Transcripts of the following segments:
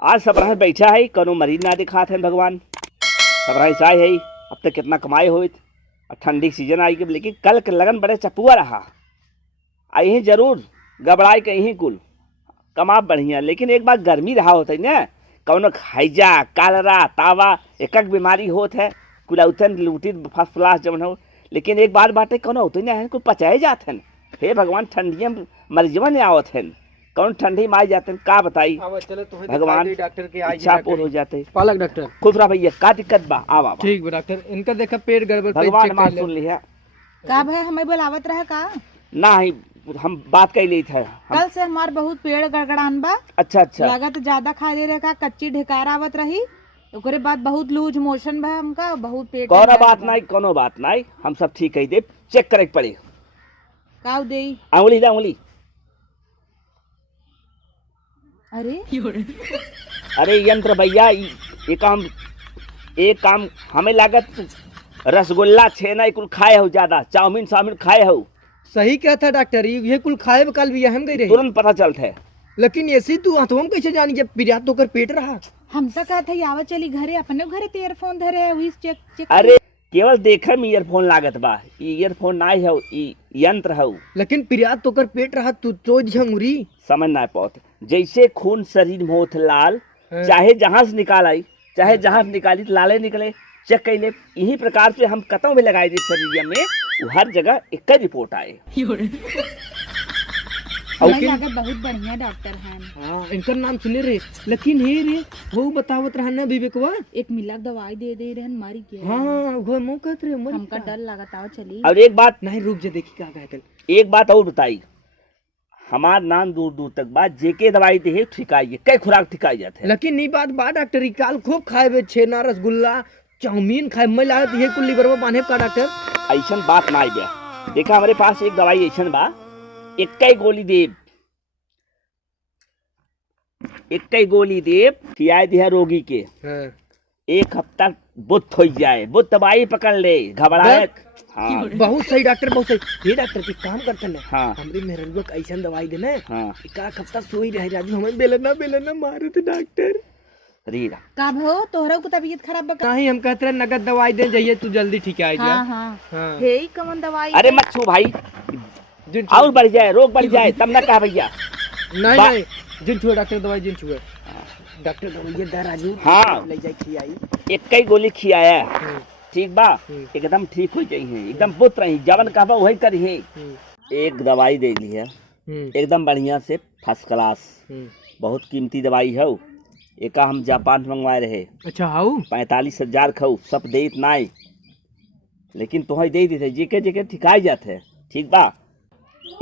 आज सबरह बैठा है कोनो मरीज ना दिखात है भगवान। सबरह साय है अब तक कितना कमाए हो ठंडी सीजन आई लेकिन कल के लगन बड़े चपुआ रहा। आई जरूर घबराए कहीं कुल कमा बढ़िया, लेकिन एक बार गर्मी रहा होता है ना, कौन हैजा कालरा तावा एक बीमारी होत है कुल उतन लूटी फर्स्ट क्लास जब हो। लेकिन एक बात बाटे कौन होते ना कुल पचाए जाते हैं। हे भगवान ठंडिया मरीजवा ने आवत है कौन ठंडी में आ जाते हैं का बताई भगवान डॉक्टर के इच्छा पूर्ण हो जाते। पालक डॉक्टर खुश रहा भैया का दिक्कत बा आवा ठीक बा डॉक्टर, इनका देखा पेट गड़बड़ भगवान बात सुन ली है का भाई हमें बुलावत रहा का? ना ही हम बात कर ली थे कल से हमार बहुत पेड़ गड़गड़ान बा। अच्छा अच्छा लागत ज्यादा खा ले रहे का कच्ची ढेकार आवत रही, ओकरे बाद बहुत लूज मोशन बा हमका, बहुत पेट कोनो बात नहीं कोनो बात नहीं, हम सब ठीक कही दे। चेक करे पड़े काव दे अंगुली दे अंगुली। अरे अरे यंत्र भैया एक काम हमें लागत रसगुल्ला छेना कुल खाए हो, ज्यादा चाउमीन साउमीन खाए हो। सही क्या था डॉक्टर, ये कुल खाए कल भी हम गई रही तुरंत पता चलता है। लेकिन ऐसी तू हम कैसे जानी जब पिरियात होकर पेट रहा। हम तो कहते हैं आवा चली घरे, अपने घरे तो ईयरफोन धरे है हुई चेक चेक। अरे केवल देखे में ईयरफोन लागत बा, ईयरफोन नहीं है यंत्र है। लेकिन पिरियात होकर पेट रहा तू तो झंगुरी समझ ना पात जैसे खून शरीर में होत लाल, चाहे जहां से निकाल आई चाहे जहां से निकाली लाले निकले चेक कर ले। यही प्रकार से हम कतों में लगाए दी शरीर में हर जगह एक रिपोर्ट आए। बहुत बढ़िया डॉक्टर है। हाँ इनका नाम सुने रे, लेकिन हे रे वो बतावत रहा ना विवेकवा एक मिला दवाई दे दे रहे मारी के। हाँ वो मुंह कहत रे हमका डर लगता है चली। और एक बात नहीं रुक जा देखी का कहत। एक बात और बताई, हमार नाम दूर दूर तक बात जेके दवाई दे ठिकाइए कई खुराक ठिकाई जाते हैं। लेकिन नहीं बात बा डॉक्टर काल खूब खाए छेना रसगुल्ला चाउमीन खाए मैं लागत ये कुल लिवर में बांधे का डॉक्टर। ऐसा बात ना आई गया। देखा हमारे पास एक दवाई ऐसा बा, एक गोली देव खियाए दिया रोगी के। हाँ। एक हफ्ता बुत हो जाए, बुत दवाई पकड़ ले घबराए। हाँ बहुत सही डॉक्टर बहुत सही। ये डॉक्टर की काम करते हैं। हाँ हमरे मेहरबा ऐसा दवाई देना। हाँ एक हफ्ता सोई रह राजू हमें बेलना मारे थे डॉक्टर। रीरा का भो तोहरा को तबीयत खराब बा? नहीं हम कहते रहे नगद दवाई दे जाइए तू जल्दी ठीक आ जा। हाँ हाँ हाँ। हे कौन दवाई? अरे मत छू भाई, और बढ़ जाए रोग बढ़ जाए तब ना कहा भैया। नहीं जिन छुए डॉक्टर दवाई जिन छुए डॉक्टर दवाई दे राजू। हाँ ले जाए खियाई एक गोली खियाया ठीक बा, एकदम ठीक हो जाइए, एकदम बुत रही जवन कहबा वही करिए। एक दवाई दे ली है एकदम बढ़िया से फर्स्ट क्लास, बहुत कीमती दवाई है। एक हम जापान से मंगवाए रहे। अच्छा हाउ 45,000 खाऊ सब दे इतना ही, लेकिन तुम्हें दे देते जेके जेके ठिकाई जाते है ठीक बा।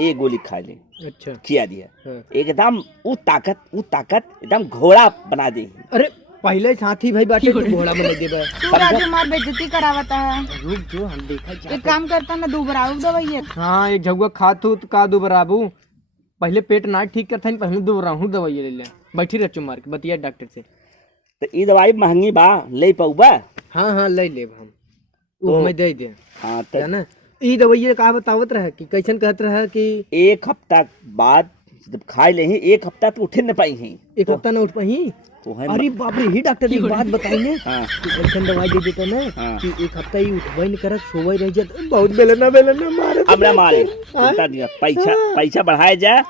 एक गोली खा ले अच्छा खिया दिया। हाँ। एकदम वो ताकत एकदम घोड़ा बना दे। अरे पहले साथी भाई बाटे तू घोड़ा में दे बा। तू राजू मार बेइज्जती करावता है। रुक जो हम देखा एक काम करता ना दोबराऊ दवाई है। हाँ एक झगुआ खा तू तो का दो बराबू पहले पेट ना ठीक करता पहले दो राहू दवाई ले ले बैठी रचो मार के बतिया डॉक्टर से। तो ये दवाई महंगी बा ले पाऊबा? हाँ ले ले हम वो हमें दे दे। हाँ तो ना ई दवाई का बतावत रहा कि कैसन कहत रहा कि एक हफ्ता बाद जब खाए ले एक हफ्ता तो उठे न पाई है। एक हफ्ता ना उठ पाई तो है अरे बाप रे ही डॉक्टर ने बात बताई ने हाँ। कि कैसन दवाई दे देता ना हाँ। कि एक हफ्ता ही उठवाई नहीं करत सोवाई रह जात बहुत बेलना मारे हमरा मारे चिंता नहीं, पैसा बढ़ाया जाए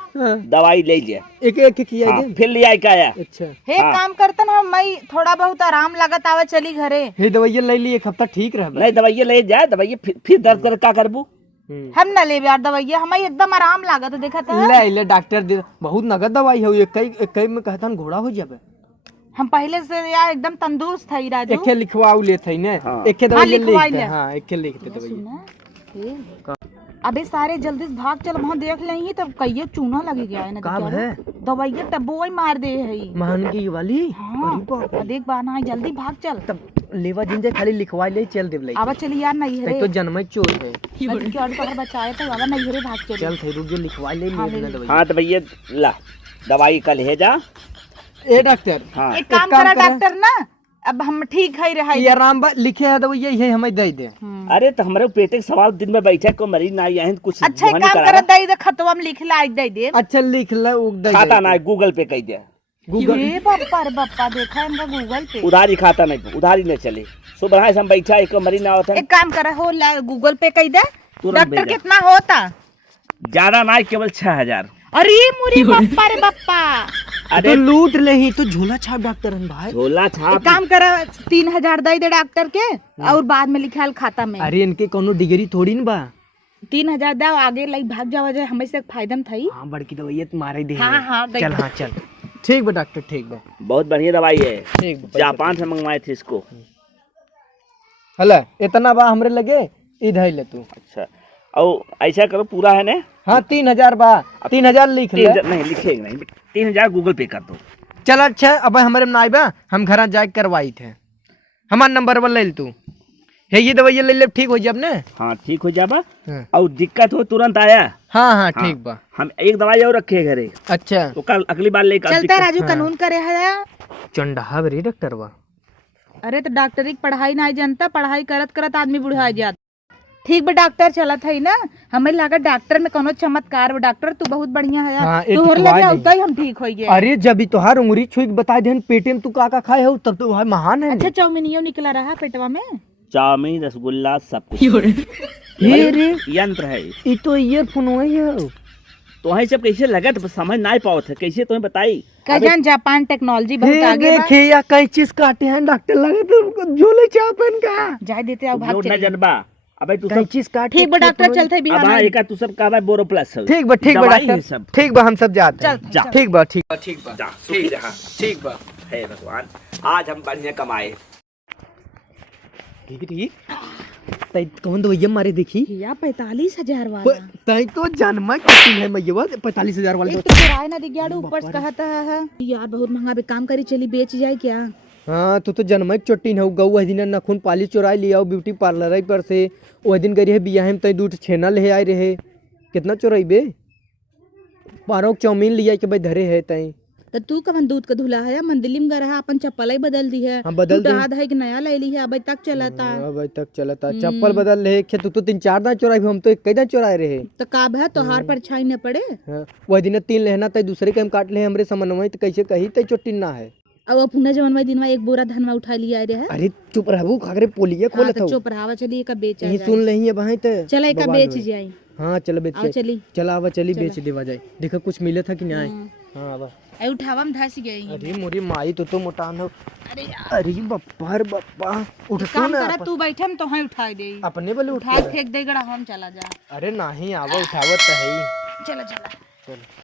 दवाई ले लिया एक एक किया हाँ, दे फिर लिया क्या आया। अच्छा हे हाँ। काम करता ना मैं थोड़ा बहुत आराम लागत आवा चली घरे। हे दवाई ले ली एक हफ्ता ठीक रह नहीं दवाई ले जाए दवाई फिर दर्द कर का करबू। हम न ले यार दवाई हमें एकदम आराम लागत देखा था। ले डॉक्टर दे बहुत नगद दवाई है एक में कहता घोड़ा हो जाबे। हम पहले से यार एकदम तंदुरुस्त है राजू। एक लिखवाऊ लेत है ने हाँ। एक दवाई लिखवाई लिख ले। हां एक लिख दे दवाई। सुना अबे सारे जल्दी से भाग चल वहाँ देख लेंगे तब कहिए चूना लगे गया है ना का है दवाई तब वही मार दे है महंगी वाली। हाँ। अरे बाप रे। देख बाना है जल्दी भाग चल तब लेवा जिंजे खाली लिखवाई ले चल देव ले आवा चली यार नहीं है तो जन्म चोर है क्या बचाए तो आवा नहीं है भाग चल चल थे रुक जो लिखवाई ले ले दवाई। हाँ तो भैया ला दवाई कल है जा। ए डॉक्टर हाँ एक काम करा डॉक्टर ना अब हम ठीक है रहा ये आराम लिखे है दवाई यही हमें दे दे। अरे तो हमारे पेट के सवाल दिन में बैठे को मरीज ना आए कुछ अच्छा एक काम कर दे खतवा में लिख ला दे दे। अच्छा लिख ला खाता ना गूगल पे कह दे गूगल ये बप्पा रे बप्पा, देखा है इनका गूगल पे। उधारी खाता नहीं, उधारी नहीं चले। सो बढ़ाए से हम बैठा एक मरीज ना होता है, एक काम करा हो गूगल पे कही दे। तुरंत डॉक्टर भेजा। कितना होता? ज्यादा ना, केवल 6,000। अरे मुरी बप्पा रे बप्पा। अरे लूट ले ही तो झोला छाप डॉक्टर भाई। झोला एक छाप। काम करा 3,000 दे दे डॉक्टर के, और बाद में लिखाल खाता में। अरे इनके कोनो डिग्री थोड़ी न बा। 3,000 दे, आगे लाइक भाग जावा जाए, हमें से फायदा में थई। हाँ बड़की दवाई तुम्हारे दे। हाँ, हाँ, दे। चल हाँ चल, ठीक बा डॉक्टर, ठीक बा, बहुत बढ़िया दवाई है, ठीक बा। जापान से मंगवाए थे इसको। हला इतना बा हमरे लगे, इधर ले तू। अच्छा, और ऐसा करो, पूरा है ना? हाँ 3,000 बा, 3,000 लिख ले। 3,000 नहीं लिखेगा, नहीं 3,000 गूगल पे कर दो। चल अच्छा, अब हमारे में नाई बा, हम घर जाके करवाई थे। हमार नंबर पर ले तू, है ये दवाई ले ले, ठीक हो जाब ने। हाँ ठीक हो जाबा, हाँ और दिक्कत हो तुरंत आया। हाँ हाँ ठीक बा। हम एक दवाई और रखे घरे, अच्छा तो कल अगली बार लेकर चलता राजू, कानून करे है। चंडा बरी डॉक्टर बा। अरे तो डॉक्टरी की पढ़ाई नहीं जानता, पढ़ाई करत करत आदमी बुढ़ा जाता। ठीक बा डॉक्टर, चलत है ना, हमें लगा डॉक्टर में कोनो चमत्कार बा। डॉक्टर तू बहुत बढ़िया है हाँ, यार, एक तोहर ठुकवा लगे नहीं। उतना ही हम ठीक हो गए। अरे जब तोहार उंगली छुई के बता दे पेटे में तू का खाए हो, तब तो भाई महान है। अच्छा चाउमीनियो निकला रहा पेटवा में। चाउमीन, रसगुल्ला, सब कुछ ये रे यंत्र है। ये तो ईयरफोन है। तो वही सब कैसे लगा, तो समझ ना पाओ थे, कैसे तुम्हें बताई। का जान जापान टेक्नोलॉजी बहुत आगे बा। देखे या कई चीज काटे हैं डॉक्टर लगे तो झोले चापन का जाए देते आओ भाग लोड ना चली। जनबा। अबे तू कई सब चीज काटे। ठीक बा डॉक्टर, चलते अब बिहान। एक तू सब का बोरो प्लस है। ठीक बा दवाई है डॉक्टर, सब। ठीक बा हम सब जाते हैं। चल, जा। ठीक बा ठीक बा ठीक बा जा, सुखी रहा। ठीक बा। हे भगवान, आज हम बढ़िया कमाए। तै कौन दवाइया मारे देखी? या 45,000 वाला। तै तो जन्म कटी है मैया 45,000 वाले। एक तो किराया ना दिया ऊपर से कहता है यार बहुत महंगा बे, काम करी चली बेच जाए क्या। हाँ तू तो जन्म चोटी न गऊ दिन नखून पालिश चोराई लिया ब्यूटी पार्लर पर से। वह दिन गई है बियाह में तई 2 छेना ले आए रहे। कितना चोराई बे? 12 चाउमीन लिया के भाई धरे है तई। तो तू कवन दूध का धुला है, मंदिली में रहा अपन चप्पल ही बदल दी है। हाँ, बदल दी। है कि नया ले ली है, अब तक चलाता। अब तक चलता चप्पल बदल रहे। तू तो 3-4 दांत चोराई, हम तो 1 दांत चोराए रहे। तो काब है तोहार पर छाई न पड़े। हाँ, वह दिन 3 लेना तई दूसरे के हम काट ले हमरे समन्वय तो कैसे कही तई चोटी ना है। अब अपने जवन में दिन में एक बोरा धनवा उठा लिया रहे। अरे चुप रहबू खागरे पोलिया खोले था। चुप रहा चलिए का बेच यही सुन लही अब तो चला का बेच जाए। हाँ चल बेच आओ चली। चला आवा चली बेच देवा जाए। देखा कुछ मिले था कि नहीं। हाँ आवा। आई उठावा में धस गई। अरे मोरी माई तो मोटान हो। अरे यार अरे बप्पा रे बप्पा उठ तो काम ना करा, तू बैठे हम तो ही उठा दे। अपने बले उठ। उठा फेंक दे गड़ा, हम चला जा। अरे नहीं आवा उठावत है। चला चला।